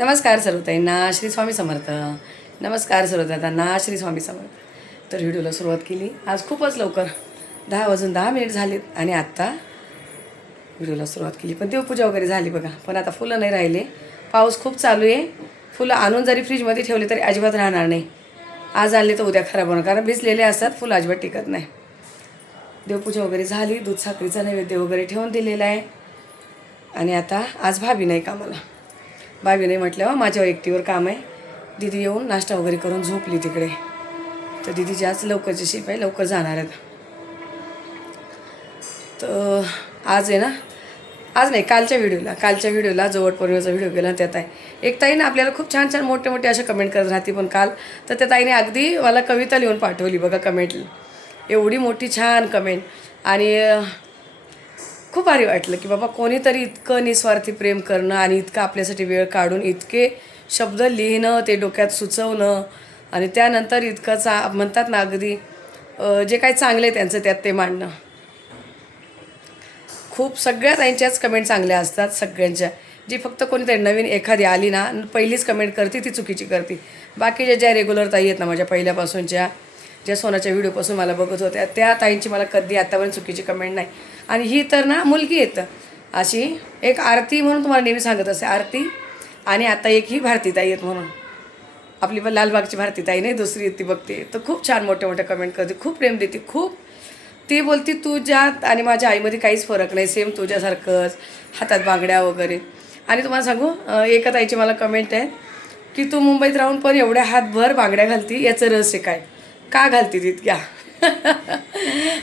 नमस्कार सर्वताईंना श्री स्वामी समर्थ. नमस्कार सर्वदादांना श्री स्वामी समर्थ. तर व्हिडिओला सुरुवात केली आज खूपच लवकर 10 वाजून 10 मिनिट झालेत आणि आत्ता व्हिडिओला सुरुवात केली. पण देवपूजा वगैरे झाली बघा. पण आता फुलं नाही राहिले. पाऊस खूप चालू आहे. फुलं आणून जरी फ्रीजमध्ये ठेवले तरी अजिबात राहणार नाही. आज आणले तर उद्या खराब होणार कारण भिजलेले असतात. फुलं अजिबात टिकत नाही. देवपूजा वगैरे झाली. दूध साखरेचा नैवेद्य वगैरे ठेवून दिलेला आहे. आणि आता आज भाभी नाही कामाला. भाभी नाही म्हटल्यावर माझ्यावर एकटीवर काम आहे. दीदी येऊन नाश्ता वगैरे करून झोपली तिकडे. तर दीदीची आज लवकरची शिप आहे. लवकर जाणार आहेत. तर आज आहे ना, आज नाही कालच्या व्हिडिओला जवळ पौर्णिमेचा व्हिडिओ केला. त्यात आहे एक ताईने आपल्याला खूप छान छान मोठे मोठे असे कमेंट करत राहते. पण काल तर त्या ताईने अगदी मला कविता लिहून पाठवली बघा. कमेंट एवढी मोठी छान कमेंट. आणि खूप भारी वाटलं की बाबा कोणीतरी इतकं निस्वार्थी प्रेम करणं आणि इतकं आपल्यासाठी वेळ काढून इतके शब्द लिहिणं, ते डोक्यात सुचवणं आणि त्यानंतर इतकं म्हणतात ना अगदी जे काही चांगलं आहे त्यांचं त्यात ते मांडणं. खूप सगळ्या त्यांच्याच कमेंट चांगल्या असतात सगळ्यांच्या. जी फक्त कोणीतरी नवीन एखादी आली ना पहिलीच कमेंट करते ती चुकीची करते. बाकीच्या ज्या रेग्युलर ताई आहेत ना माझ्या पहिल्यापासूनच्या, ज्या सोनाच्या व्हिडिओपासून मला बघत होत्या त्या ताईंची मला कधी आत्तापर्यंत चुकीची कमेंट नाही. आणि ही तर ना मुलगी येतं अशी एक आरती म्हणून तुम्हाला नेहमी सांगत असते. आरती आणि आता एक ही भारतीताई आहेत म्हणून. आपली पण लालबागची भारतीताई नाही, दुसरी ती बघते. तर खूप छान मोठे मोठे कमेंट करते. खूप प्रेम देते. खूप ती बोलती तुझ्यात आणि माझ्या आईमध्ये काहीच फरक नाही, सेम तुझ्यासारखंच, हातात बांगड्या वगैरे. आणि तुम्हाला सांगू एका ताईची मला कमेंट आहे की तू मुंबईत राहून पण एवढ्या हातभर बांगड्या घालती, याचं रहस्य काय, का घालती तितक्या?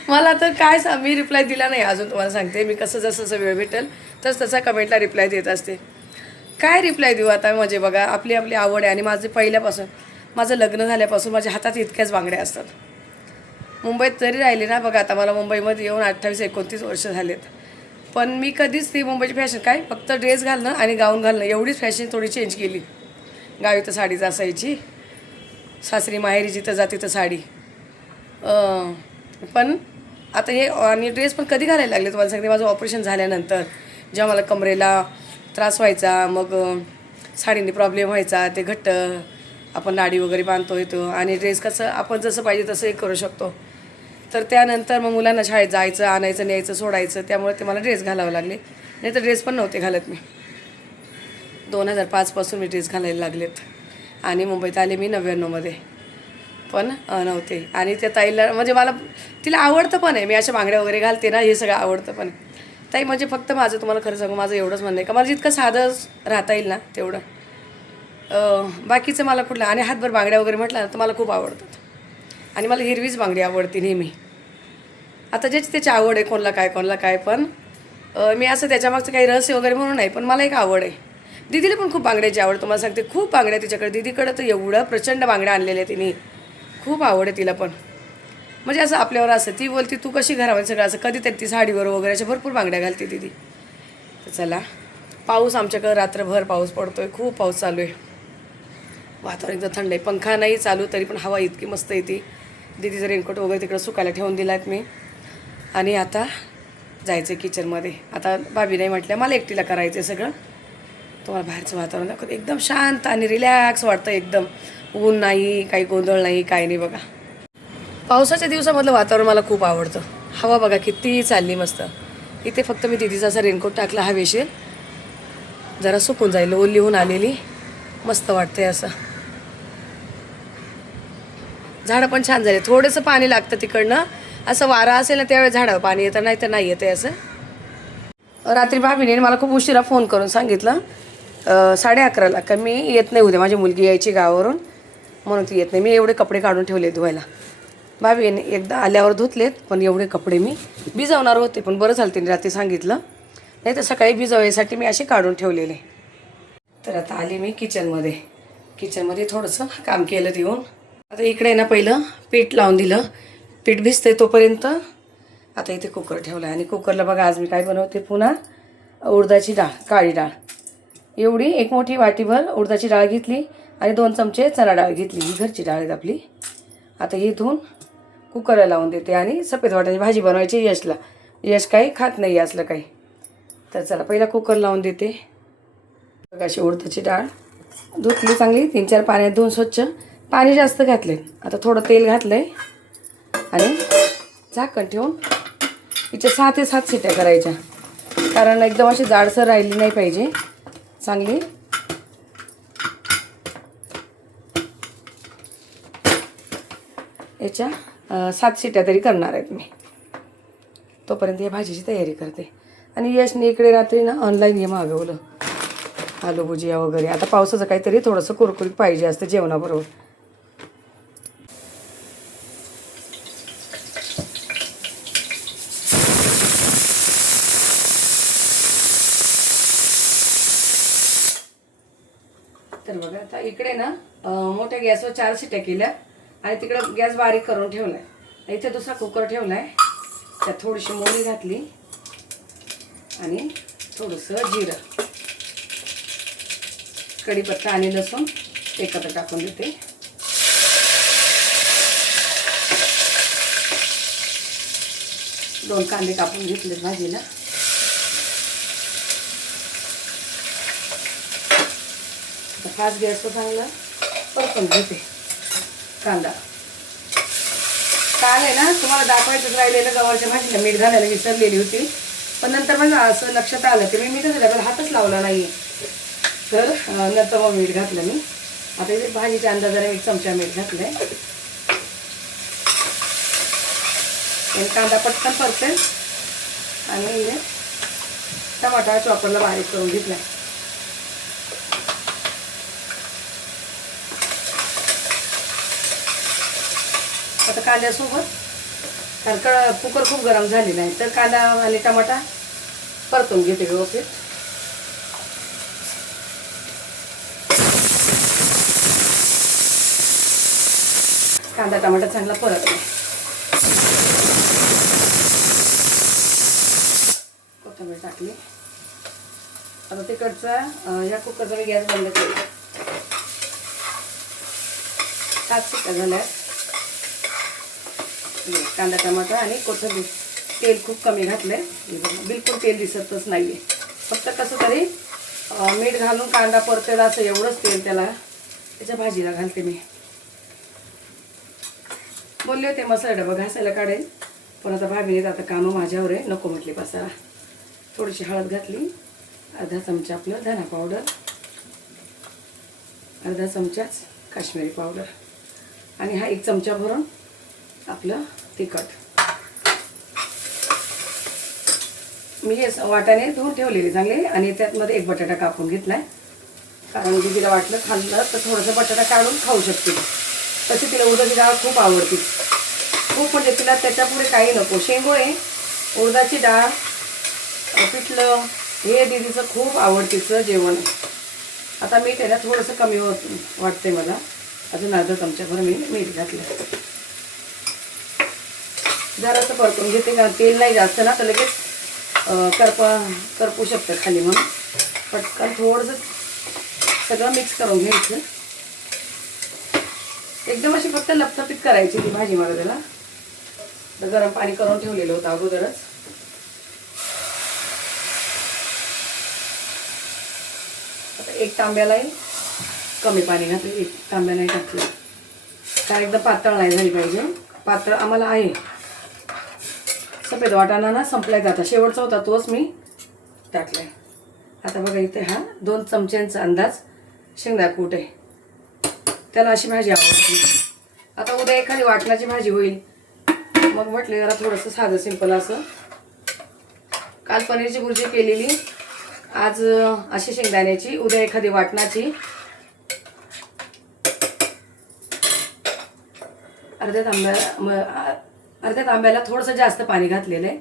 मला तर काय मी रिप्लाय दिला नाही अजून. तुम्हाला सांगते मी कसं जसं वेळ भेटेल तसं कमेंटला रिप्लाय देत असते. काय रिप्लाय देऊ आता. म्हणजे बघा आपली आपली आवड आहे. आणि माझं पहिल्यापासून माझं लग्न झाल्यापासून माझ्या हातात इतक्याच बांगड्या असतात. मुंबईत जरी राहिले ना बघा, आता मला मुंबईमध्ये येऊन 28-29 वर्ष झालेत. पण मी कधीच ती मुंबईची फॅशन काय फक्त ड्रेस घालणं आणि गाऊन घालणं एवढीच फॅशन थोडी चेंज केली. गावी तर साडीच असायची, सासरी माहेरी जिथं जाते तर साडी. पण आता हे आणि ड्रेस पण कधी घालायला लागले तुम्हाला सांगते. माझं ऑपरेशन झाल्यानंतर जेव्हा मला कमरेला त्रास व्हायचा, मग साडीने प्रॉब्लेम व्हायचा, ते घट्ट आपण नाडी वगैरे बांधतो येतो आणि ड्रेस कसं आपण जसं पाहिजे तसं करू शकतो. तर त्यानंतर मग मुलांना शाळेत जायचं, आणायचं, न्यायचं, सोडायचं, त्यामुळे ते मला ड्रेस घालावं लागले. नाही तर ड्रेस पण नव्हते घालत मी. 2005पासून मी ड्रेस घालायला लागलेत. आणि मुंबईत आले मी 99मध्ये, पण नव्हते. आणि त्या ताईला म्हणजे मला तिला आवडतं पण आहे. मी अशा बांगड्या वगैरे घालते ना, हे सगळं आवडतं पण. ताई म्हणजे फक्त माझं तुम्हाला खरं सांगू माझं एवढंच म्हणणं आहे का मला जितकं साधं राहता येईल ना तेवढं. बाकीचं मला कुठलं आणि हातभर बांगड्या वगैरे म्हटलं ना तर मला खूप आवडतात. आणि मला हिरवीच बांगडी आवडते नेहमी. आता ज्याची त्याची आवड आहे, कोणाला काय. पण मी असं त्याच्यामागचं काही रहस्य वगैरे म्हणून नाही, पण मला एक आवड आहे. दीदीला पण खूप बांगड्याची आवड. तुम्हाला सांगते खूप बांगड्या तिच्याकडे. दीदीकडं तर एवढं प्रचंड बांगड्या आणलेल्या आहे तिने. खूप आवड आहे तिला पण. म्हणजे असं आपल्यावर असं ती बोलती तू कशी घरामध्ये सगळं असं कधीतरी ती साडीवर वगैरे अशा भरपूर बांगड्या घालते दीदी. तर चला, पाऊस आमच्याकडं रात्रभर पाऊस पडतो आहे. खूप पाऊस चालू आहे. वातावरण एकदम थंड आहे. पंखा नाही चालू तरी पण हवा इतकी मस्त येते. दीदीचं रेनकोट वगैरे तिकडं सुकायला ठेवून दिला आहेत मी. आणि आता जायचं आहे किचनमध्ये. आता भाभी नाही म्हटल्या मला एकटीला करायचं आहे सगळं. तुम्हाला बाहेरचं वातावरण दाखवतं. एकदम शांत आणि रिलॅक्स वाटतं एकदम. ऊन नाही, काही गोंधळ नाही, काही नाही बघा. पावसाच्या दिवसामधलं वातावरण मला खूप आवडतं. हवा बघा किती चालली मस्त. इथे फक्त मी दीदीचा असा रेनकोट टाकला हवेशीर, जरा सुकून जाईल. ओली होऊन आलेली मस्त वाटतंय असं. झाडं पण छान झाले. थोडंसं पाणी लागतं तिकडनं. असं वारा असेल ना त्यावेळेस झाडावर पाणी येतं, नाही तर नाही येतं असं. रात्री भाभीने मला खूप उशिरा फोन करून सांगितलं 11:30ला का मी येत नाही उद्या. माझी मुलगी यायची गावावरून म्हणून ती येत नाही. मी एवढे कपडे काढून ठेवले धुवायला. भाभीने एकदा आल्यावर धुतलेत, पण एवढे कपडे मी भिजवणार होते. पण बरं झालं तिने रात्री सांगितलं, नाही तर सकाळी भिजवायसाठी मी असे काढून ठेवलेले. तर आता आले मी किचनमध्ये थोडंसं काम केलं येऊन. आता इकडे ना पहिलं पीठ लावून दिलं. पीठ भिजतंय तोपर्यंत आता इथे कुकर ठेवला. आणि कुकरला बघा आज मी काय बनवते पुन्हा उडदाची डाळ, काळी डाळ. एवढी एक मोठी वाटीभर उडदाची डाळ घेतली आणि 2 चमचे चणा डाळ घेतली. ही घरची डाळ आहे आपली. आता ही धुवून कुकरला लावून देते. आणि सफेद वाटाण्याची भाजी बनवायची यशला. यश काही खात नाही असलं काही. तर चला पहिला कुकर लावून देते. बघा अशी उडदाची डाळ धुतली चांगली 3-4 पाण्यात धुवून स्वच्छ. पाणी जास्त घातले. आता थोडं तेल घातलं आहे आणि झाकण ठेवून हिच्या 6 ते 7 शिट्ट्या करायच्या, कारण एकदम अशी जाडसर राहिली नाही पाहिजे. चांगली याच्या 7 शिट्ट्या तरी करणार आहेत मी. तोपर्यंत या भाजीची तयारी करते. आणि यशने इकडे रात्री ना ऑनलाईन हे मागवलं, आलू भुजिया वगैरे. आता पावसाचं काहीतरी थोडंसं कुरकुरीत पाहिजे असतं जेवणाबरोबर. तर बघा आता इकडे ना मोठ्या गॅसवर 4 शिट्ट्या केल्या आणि तिकडे गॅस बारीक करून ठेवलाय. इथे दुसरा कुकर ठेवलाय, त्यात थोडीशी मोहरी घातली आणि थोडंसं जिरं, कढीपत्ता आणि लसूण एकत्र टाकून देते. दोन कांदे कापून घेतले भाजीला. फास्ट गॅसवर चांगलं परतून घेते कांदा. काल आहे ना तुम्हाला दाखवायचंच राहिलेलं, गवारच्या भाजीला मीठ घालायला विसरलेली होती, पण नंतर मला असं लक्षात आलं की मी मीठच घालायला हातच लावला नाही, तर नंतर मग मीठ घातलं मी. आता इथे भाजीच्या अंदाजाने 1 चमचा मीठ घातलं आहे. कांदा पटकन परतेल आणि टमाटा चॉपरला बारीक करून घेतला. आता कांद्यासोबत, कारण कुकर खूप गरम झालेला आहे, तर कांदा आणि टमाटा परतून घेते व्यवस्थित. कांदा टमाटा चांगला परतला. कोथिंबीर टाकली. आता तिकडचा या कुकरचा मी गॅस बंद केला. 7 शिट्ट्या झाल्या. कांदा टमाटा आणि कोथिंबीर. तेल खूप कमी घातलंय, बिलकुल तेल दिसतच नाहीये. फक्त कसं तरी मीठ घालून कांदा परतेल असं एवढंच तेल त्याच्या भाजीला घालते मी. बोलले होते मसाला डबा घासायला काढेल, पण आता भाभीने आता कामं माझ्यावर आहे, नको म्हटली पसारा. थोडीशी हळद घातली, अर्धा चमचा आपलं धना पावडर, अर्धा चमचाच काश्मीरी पावडर आणि हा 1 चमचा भरून आपलं तिखट. मी हे वाटाणे धुवून ठेवलेले चांगले आणि त्यातमध्ये 1 बटाटा कापून घेतलाय, कारण दीदीला वाटलं खाल्लं तर थोडंसं बटाटा काढून खाऊ शकते. तशी तिला उडदाची डाळ खूप आवडते, खूप म्हणजे तिला त्याच्यापुढे काही नको. शेंगोळे, उडदाची डाळ, पिठलं हे दीदीचं खूप आवडतीचं जेवण. आता मीठ आहे ना थोडंसं कमी वाटते मला, अजून अर्धा चमचाभर मी मीठ घातलं. जरासं परतून घेते, का तेल नाही जास्त ना तर लगेच करपू शकतं खाली, म्हणून पटकन थोडंसं सगळं मिक्स करून घ्यायचं. एकदम अशी फक्त लपतपीत करायची ती भाजी. मला त्याला तर गरम पाणी करून ठेवलेलं होतं अगोदरच. आता 1 तांब्यालाही कमी पाणी घातलं, 1 तांब्या नाही टाकलं, कारण एकदम पातळ नाही झाली पाहिजे. पातळ आम्हाला आहे. सफेद वाटाणा ना संपलाय, जाता शेवटचा होता तोच मी टाकलाय. आता बघा इथे हा 2 चमच्यांचा अंदाज शेंगदाणा कूट आहे, त्याला अशी भाजी आवडते. आता उद्या एखादी वाटणाची भाजी होईल, मग म्हटले जरा थोडंसं साधं सिंपल असं. काल पनीरची भुर्जी केलेली, आज अशी शेंगदाण्याची, उद्या एखादी वाटणाची. अर्ध्या तांब्याला थोडंसं जास्त पाणी घातलेलं आहे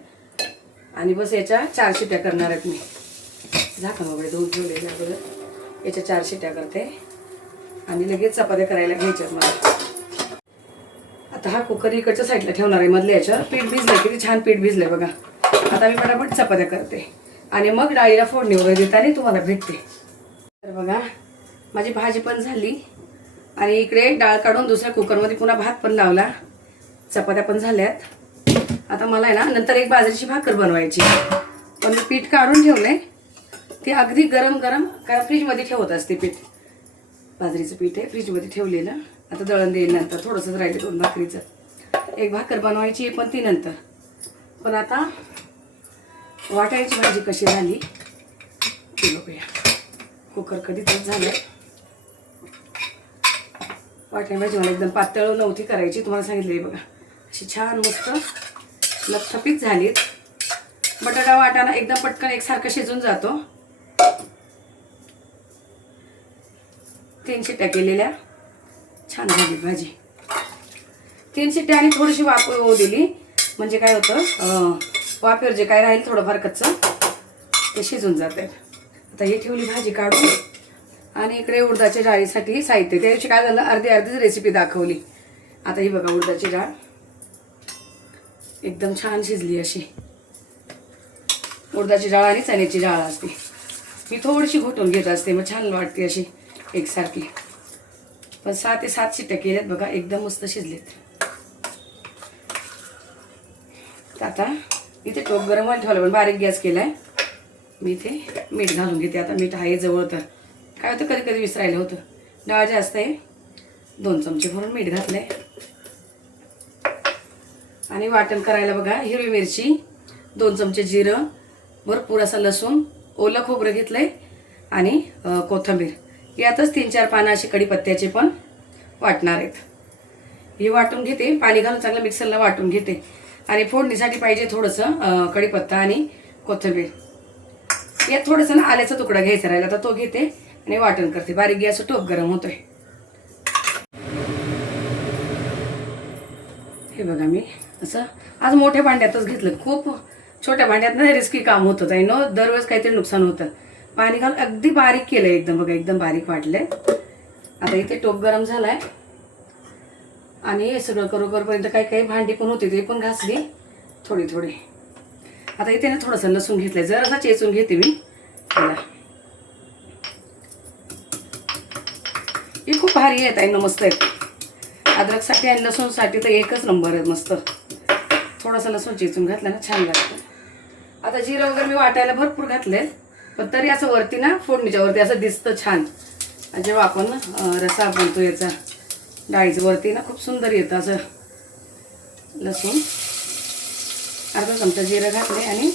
आणि बस याच्या 4 शिट्ट्या करणार आहेत मी. झाकण वगैरे धुवून ठेवलेलं आहे बघा. याच्या 4 शिट्ट्या करते आणि लगेच चपात्या करायला घ्यायच्यात मला. आता हा कुकर इकडच्या साईडला ठेवणार आहे, मधल्या याच्यावर. पीठ भिजलंय, किती छान पीठ भिजलंय बघा. आता मी पटापट चपात्या करते आणि मग डाळीला फोडणी वगैरे देताना तुम्हाला भेटते. तर बघा माझी भाजी पण झाली आणि इकडे डाळ काढून दुसऱ्या कुकरमध्ये पुन्हा भात पण लावला. चपात्या पण झाल्यात. आता मला आहे ना नंतर एक बाजरीची भाकर बनवायची, पण मी पीठ काढून ठेवलंय. ते अगदी गरम गरम, कारण फ्रीजमध्ये ठेवत असते पीठ. बाजरीचं पीठ आहे फ्रीजमध्ये ठेवलेलं. आता दळण देईल नंतर, थोडंसंच राहिले 2 भाकरीचं. एक भाकर बनवायची पण ती नंतर. पण आता वाटायची भाजी कशी झाली ते बघूया. कुकर कधीच झालं. वाटायची भाजी मला एकदम पातळ नव्हती करायची, तुम्हाला सांगितले बघा. अशी छान मस्त लपथपीत झालीत. बटाटा वाटाणा एकदम पटकन एकसारखं शिजून जातो. 3 शिट्ट्या केलेल्या, छान झाली भाजी. 3 शिट्ट्या आणि थोडीशी वाफ दिली म्हणजे काय होतं, वाफेवर जे काय राहील थोडंफार कच्चं ते शिजून जाते. आता ही ठेवली भाजी काढून. आणि इकडे उडदाच्या डाळीसाठी साहित्य, त्या दिवशी काय झालं अर्धीच रेसिपी दाखवली. आता ही बघा उडदाची डाळ एकदम छान शिजली. अशी उडदाची डाळ आणि चण्याची डाळ असते, मी थोडीशी घोटून घेत असते, मग छान वाटते अशी एकसारखी. पण 6 ते 7 शिट्ट्या केल्यात बघा, एकदम मस्त शिजलेत. आता इथे टोप गरम व्हायला ठेवलं, पण बारीक गॅस केलाय. मी इथे मीठ घालून घेते. आता मीठ आहे जवळ, तर काय होतं कधी कधी विसरायला होतं. डाळ जास्त आहे, 2 चमचे भरून मीठ घातलंय. आणि वाटण करायला बघा, हिरवी मिरची, 2 चमचे जिरं, भरपूर असा लसूण, ओलं खोबरं घेतलंय आणि कोथिंबीर. यातच 3-4 पानं अशी कढीपत्त्याचे पण वाटणार आहेत. हे वाटून घेते, पाणी घालून चांगलं मिक्सरला वाटून घेते. आणि फोडणीसाठी पाहिजे थोडंसं कढीपत्ता आणि कोथिंबीर. यात थोडंसं ना आल्याचा तुकडा घ्यायचा राहिला, तर तो घेते आणि वाटण करते. बारीक गॅस टोप गरम होतोय. हे बघा मी असं आज मोठ्या भांड्यातच घेतलं. खूप छोट्या भांड्यात ना रिस्की काम होतं आहे ना, दरवेळेस काहीतरी नुकसान होतं. पाणी घालून अगदी बारीक केलं एकदम बघा, एकदम बारीक वाटलंय. आता इथे टोप गरम झालाय. आणि हे सगळं करूपर्यंत काही भांडी पण होती ते पण घासली थोडी थोडी. आता इथे ना थोडंसं लसूण घेतलंय, जरासा चेचून घेते मी. ही खूप भारी आहेत आहे ना, मस्त आहेत. अद्रकसाठी आणि लसूणसाठी तर एकच नंबर आहे मस्त. थोडासा लसूण चेचून घातला ना छान लागतं. आता जिरं वगैरे मी वाटायला भरपूर घातले, पण तरी असं वरती ना फोडणीच्या वरती असं दिसतं छान. जेव्हा आपण रस्सा बनतो याचा डाळीचं, वरती ना खूप सुंदर येतं असं. लसूण अर्धा चमचा जिरं घातले आणि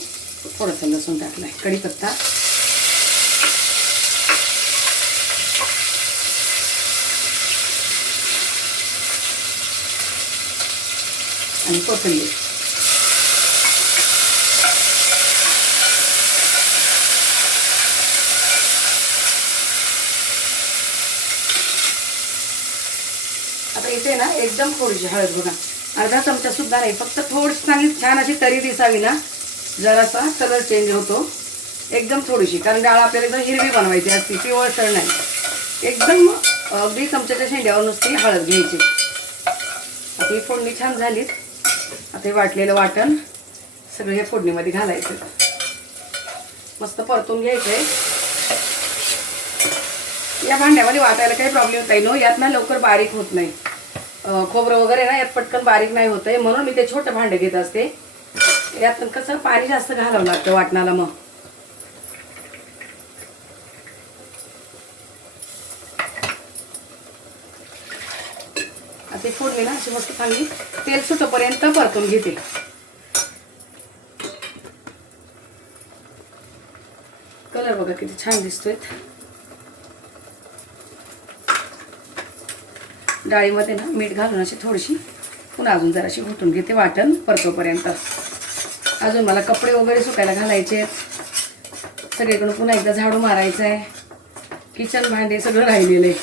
थोडंसं लसूण टाकलाय, कढीपत्ता आणि कोथिंबीर. आता इथे ना एकदम थोडीशी हळद बघा, अर्धा चमचा सुद्धा नाही, फक्त थोडीशी चांगली छान अशी तरी दिसावी ना, जरासा कलर चेंज होतो. एकदम थोडीशी, कारण डाळ आपल्याला एकदम हिरवी बनवायची असते, पिवळसर नाही. एकदम अगदी चमच्याच्या शेंड्यावर नुसती हळद घ्यायची. आता ही फोडणी छान झाली. आता हे वाटलेलं वाटण सगळं ह्या फोडणीमध्ये घालायचं, मस्त परतून घ्यायचंय. या भांड्यामध्ये वाटायला काही प्रॉब्लेम नाही नो, यात ना लवकर बारीक होत नाही. खोबरं वगैरे ना यात पटकन बारीक नाही होत आहे, म्हणून मी ते छोटं भांडं घेत असते. यात कसं पाणी जास्त घालावं लागतं वाटणाला. मग आता फोडणी ना अशी मस्त चांगली तेल सुटेपर्यंत परतून घेते. कलर बघा किती छान दिसतोय. डाळीमध्ये ना मीठ घालून अशी थोडीशी पुन्हा अजून जराशी घोटून घेते वाटण परतोपर्यंत. अजून मला कपडे वगैरे सुकायला घालायचे, सगळीकडून पुन्हा एकदा झाडू मारायचं आहे. किचन भांडे सगळं राहिलेलं आहे,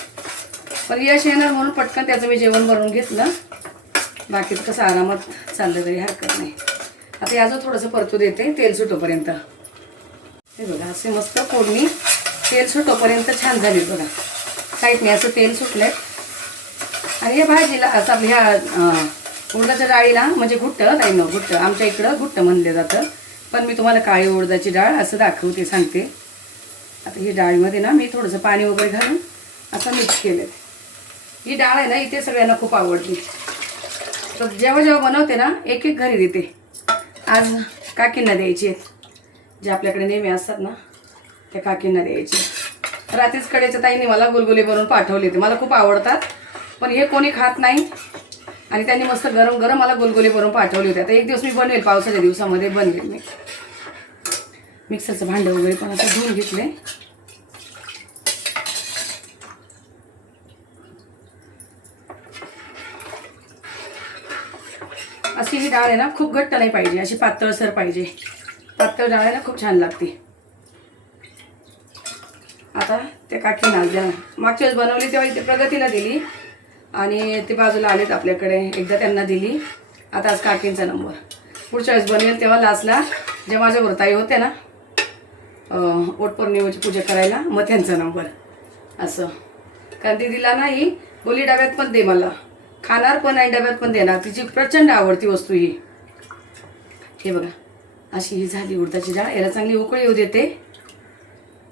पण यश येणार म्हणून पटकन त्याचं मी जेवण बनवून घेतलं. बाकीचं कसं आरामात चाललं तरी हरकत नाही. आता याचं थोडंसं परतू देते तेल सुटोपर्यंत. हे बघा असे मस्त फोडणी तेल सुटोपर्यंत छान झाली बघा. साईडने असं तेल सुटलंय. आणि या भाजीला असं आपल्या ह्या उडदाच्या डाळीला म्हणजे घुट्ट नाही न, घुट्ट आमच्या इकडं घुट्ट म्हणलं जातं, पण मी तुम्हाला काळी उडदाची डाळ असं दाखवते सांगते. आता ही डाळीमध्ये ना मी थोडंसं पाणी वगैरे घालून असं मिक्स केलं. ही डाळ आहे ना इथे सगळ्यांना खूप आवडते, तर जेव्हा जेव्हा बनवते ना एक एक घरी देते. आज काकींना द्यायची आहेत, जे आपल्याकडे नेहमी असतात ना त्या काकींना द्यायची. रात्रीच कडेच्या ताईंनी मला गुलगुले बनवून पाठवले होते. मला खूप आवडतात, पण हे कोणी खात नाही. आणि त्यांनी मस्त गरम गरम मला गुलगुले बनवून पाठवले होते. आता एक दिवस मी बनवेल, पावसाच्या दिवसामध्ये बनवेल मी. मिक्सरचं भांडं वगैरे पण असं धुवून घेतले. अशी ही डाळ आहे ना, खूप घट्ट नाही पाहिजे, अशी पातळसर पाहिजे. पातळ डाळ आहे ना, खूप छान लागते. आता ते काकी नाचल्या, मागच्या वेळेस बनवली तेव्हा इथे प्रगतीला दिली आणि ते बाजूला आलेत आपल्याकडे, एकदा त्यांना दिली. आता आज काकींचा नंबर. पुढच्या वेळेस बनवेल तेव्हा लास्टला जे माझ्या वरताई होते ना वटपौर्णिमेची पूजा करायला, मग त्यांचा नंबर असं. कारण ती दिला नाही, बोली डब्यात पण दे, मला खाणार पण आणि डब्यात पण देणार. तिची प्रचंड आवडती वस्तू ही. हे बघा, अशी ही झाली उडदाची डाळ. याला चांगली उकळी येऊ देते,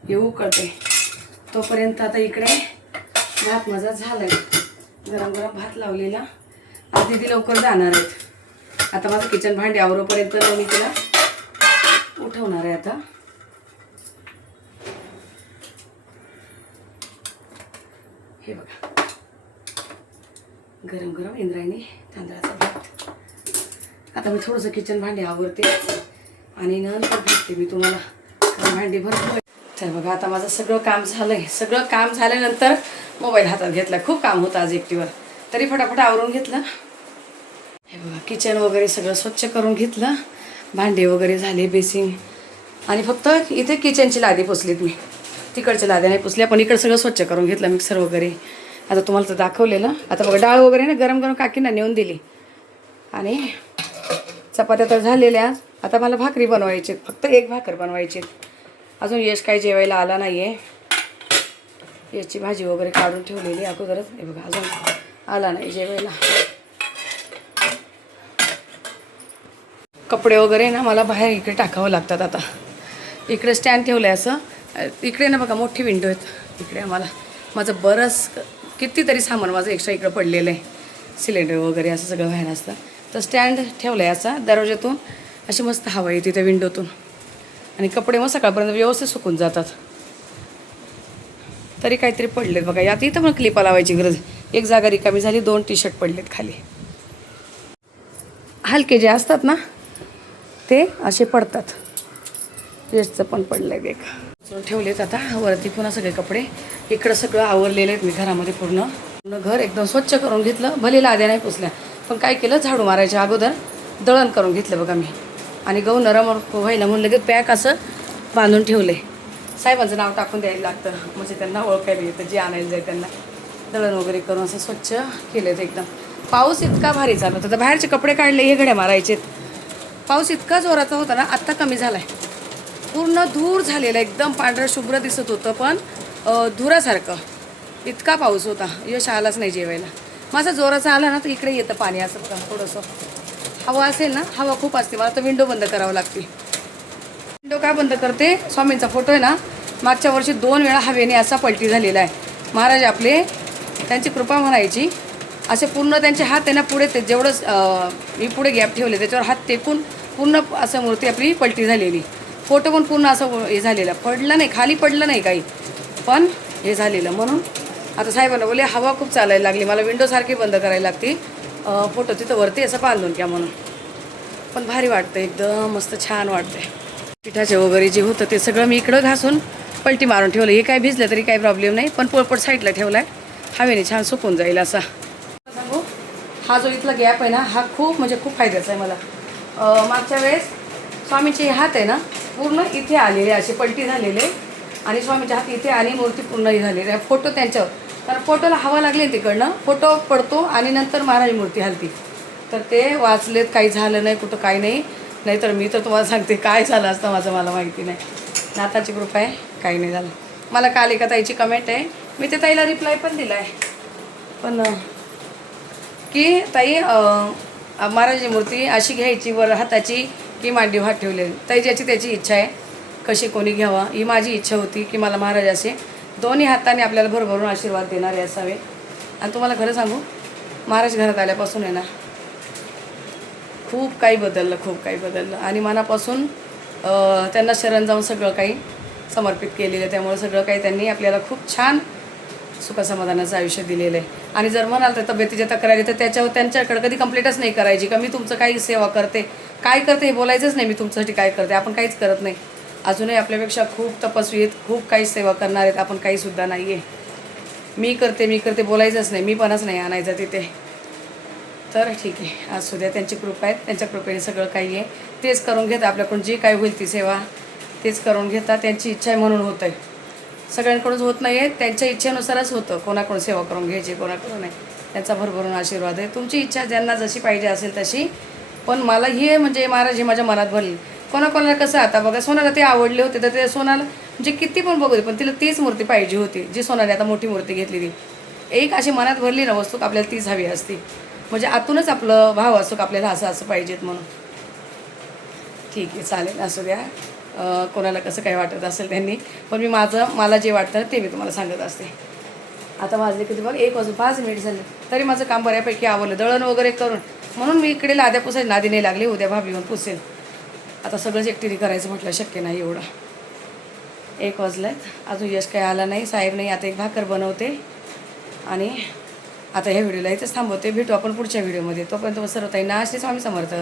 येऊ उकळते तोपर्यंत. आता इकडे भात माझा झालाय, गरम गरम भात लावलेला. आज दीदी लवकर जाणार आहेत. आता माझं किचन भांडी आवरोपर्यंत मी तिला उठवणार आहे. आता हे बघा, गरम गरम इंद्रायणी तांदळाचा भात. आता मी थोडंसं किचन भांडी आवरते आणि नंतर भेटते मी तुम्हाला. भांडी भरपूर. तर बघा, आता माझं सगळं काम झालंय. सगळं काम झाल्यानंतर मोबाईल हातात घेतला. खूप काम होतं आज एकटीवर, तरी फटाफट आवरून घेतलं. हे बघा, किचन वगैरे सगळं स्वच्छ करून घेतलं. भांडे वगैरे झाले, बेसिंग. आणि फक्त इथे किचनची लादी पुसलीत मी, तिकडच्या लाद्या नाही पुसल्या. पण इकडं सगळं स्वच्छ करून घेतलं, मिक्सर वगैरे. आता तुम्हाला तर दाखवलेलं. आता बघा, डाळ वगैरे ना गरम गरम काकींना नेऊन दिली. आणि चपात्या तर झालेल्या. आता मला भाकरी बनवायची, फक्त एक भाकर बनवायची. अजून यश काही जेवायला आला नाही आहे. याची भाजी वगैरे काढून ठेवलेली अगोदरच. हे बघा, अजून आला नाही जेवायला. कपडे वगैरे ना मला बाहेर इकडे टाकावं लागतात. आता इकडे स्टँड ठेवलं आहे असं. इकडे ना बघा, मोठी विंडो आहेत इकडे. आम्हाला माझं बरंच कितीतरी सामान माझं एक्स्ट्रा इकडं पडलेलं आहे. सिलेंडर वगैरे असं सगळं बाहेर असतं. तर स्टँड ठेवलं आहे असा दरवाज्यातून. अशी मस्त हवा येते त्या विंडोतून. आणि कपडे मग सकाळपर्यंत व्यवस्थित सुकून जातात. तरी काहीतरी पडलेत बघा. यात इथं पण क्लिपा लावायची गरज. एक जागा रिकामी झाली, 2 टी-शर्ट पडलेत खाली. हलके जे असतात ना ते असे पडतात. यशचं पण पडलंय एक. ठेवलेत आता वरती पुन्हा सगळे कपडे. इकडं सगळं आवरलेलं आहेत मी घरामध्ये. पूर्ण घर एकदम स्वच्छ करून घेतलं. भले लाद्या नाही पुसल्या, पण काय केलं, झाडू मारायच्या अगोदर दळण करून घेतलं बघा मी. आणि गहू नरम व्हायला म्हणून लगेच पॅक असं बांधून ठेवले. साहेबांचं नाव टाकून द्यायला लागतं, म्हणजे त्यांना ओळखायला येतं जे आणायला जाईल त्यांना. दळण वगैरे करून असं स्वच्छ केलेत एकदम. पाऊस इतका भारी चालू होता, तर बाहेरचे कपडे काढले, हे घड्या मारायचेत. पाऊस इतका जोराचा होता ना, आत्ता कमी झाला आहे. पूर्ण धूर झालेला, एकदम पांढरं शुभ्र दिसत होतं, पण धुरासारखं इतका पाऊस होता. यश आलाच नाही जेवायला. माझा जोराचा आला ना तर इकडे येतं पाणी असं बघा. थोडंसं हवा असेल ना, हवा खूप असते, मला तर विंडो बंद करावं लागते. विंडो काय बंद करते, स्वामींचा फोटो आहे ना, मागच्या वर्षी 2 वेळा हवेने असा पलटी झालेला आहे. महाराज आपले, त्यांची कृपा म्हणायची. असे पूर्ण त्यांचे हात आहे ना पुढे, ते जेवढं मी पुढे गॅप ठेवले त्याच्यावर हात टेकून पूर्ण असं मूर्ती आपली पलटी झालेली. फोटो पण पूर्ण असं हे झालेलं, पडलं नाही, खाली पडलं नाही काही, पण हे झालेलं. म्हणून आता साहेबांना बोलले, हवा खूप चालायला लागली, मला विंडो सारखी बंद करायला लागते, फोटो तिथं वरती असं बांधून घ्या म्हणून. पण भारी वाटतं, एकदम मस्त छान वाटते. पिठाचे वगैरे जे होतं ते सगळं मी इकडं घासून पलटी मारून ठेवलं. हे काय भिजलं तरी काही प्रॉब्लेम नाही, पण पोळपट साईडला ठेवला आहे, हवेने छान सुकून जाईल असा. सांगू, हा जो इथला गॅप आहे ना, हा खूप म्हणजे खूप फायद्याचा आहे मला. मागच्या वेळेस स्वामीचे हात आहे ना पूर्ण इथे आलेले, असे पलटी झालेले, आणि स्वामीचे हात इथे आणि मूर्ती पूर्ण हे झालेली आहे. फोटो त्यांच्यावर, कारण फोटोला हवा लागली तिकडनं, फोटो पडतो आणि नंतर महाराज मूर्ती हलती. तर ते वाचलेत, काही झालं नाही कुठं, काही नाही. नाहीतर मी तर तुम्हाला सांगते काय झालं असतं माझं मला माहिती नाही. नाताची कृपा आहे, काही नाही झालं. मला काल एका ताईची कमेंट आहे, मी ते ताईला रिप्लाय पण दिला आहे, पण की ताई महाराजाची मूर्ती अशी घ्यायची वर हाताची की मांडी हात ठेवलेली. ताई ज्याची त्याची इच्छा आहे, कशी कोणी घ्यावा. ही माझी इच्छा होती की मला महाराज असे दोन्ही हाताने आपल्याला भरभरून आशीर्वाद देणारे असावे. आणि तुम्हाला खरं सांगू, महाराज घरात आल्यापासून आहे ना खूप काही बदललं, खूप काही बदललं. आणि मनापासून त्यांना शरण जाऊन सगळं काही समर्पित केलेलं आहे. त्यामुळे सगळं काही त्यांनी आपल्याला खूप छान सुखसमाधानाचं आयुष्य दिलेलं आहे. आणि जर म्हणाल तर तब्येतीच्या तक्रारी तर त्याच्यावर त्यांच्याकडे कधी कंप्लेंटच नाही करायची का मी तुमचं काही सेवा करते, काय करते हे बोलायचंच नाही. मी तुमच्यासाठी काय करते, आपण काहीच करत नाही. अजूनही आपल्यापेक्षा खूप तपस्वी आहेत, खूप काही सेवा करणार आहेत, आपण काहीसुद्धा नाही आहे. मी करते बोलायचंच नाही, मीपणाच नाही आणायचं तिथे. तर ठीक आहे, असू द्या. त्यांची कृपा आहे, त्यांच्या कृपेने सगळं काही आहे. तेच करून घेतात आपल्याकडून जे काही होईल ती सेवा तेच करून घेतात. त्यांची इच्छा आहे म्हणून होतं आहे. सगळ्यांकडूनच होत नाही आहे, त्यांच्या इच्छेनुसारच होतं. कोणाकडून सेवा करून घ्यायची, कोणाकडून नाही. त्यांचा भरभरून आशीर्वाद आहे. तुमची इच्छा ज्यांना जशी पाहिजे असेल तशी. पण मला हे म्हणजे महाराज हे माझ्या मनात भरले. कोणाकोणाला कसं आता बघा, सोनाला ते आवडले होते तर ते सोनाला म्हणजे किती पण बघू दे, पण तिला तीच मूर्ती पाहिजे होती जी सोनाने आता मोठी मूर्ती घेतली ती. एक अशी मनात भरली ना वस्तू आपल्याला तीच हवी असती. म्हणजे आतूनच आपलं भाव असतो का आपल्याला असं पाहिजेत म्हणून. ठीक आहे, चालेल, असू द्या. कोणाला कसं काय वाटत असेल त्यांनी. पण मला जे वाटतं ते मी तुम्हाला सांगत असते. आता वाजले किती बघ, 1:05 झाले. तरी माझं काम बऱ्यापैकी आवडलं, दळण वगैरे करून. म्हणून मी इकडे लाद्या पुसायची नादी नाही लागली. उद्या भाभी येऊन पुसेल. आता सगळंच एकटीने करायचं म्हटलं शक्य नाही एवढं. 1 वाजलेत, अजून यश काही आला नाही, साहेब नाही. आता एक भाकर बनवते आणि आता ह्या व्हिडिओला इथंच थांबवते. भेटू आपण पुढच्या व्हिडिओमध्ये. तोपर्यंत सर्व ताईंना श्री स्वामी समर्थ.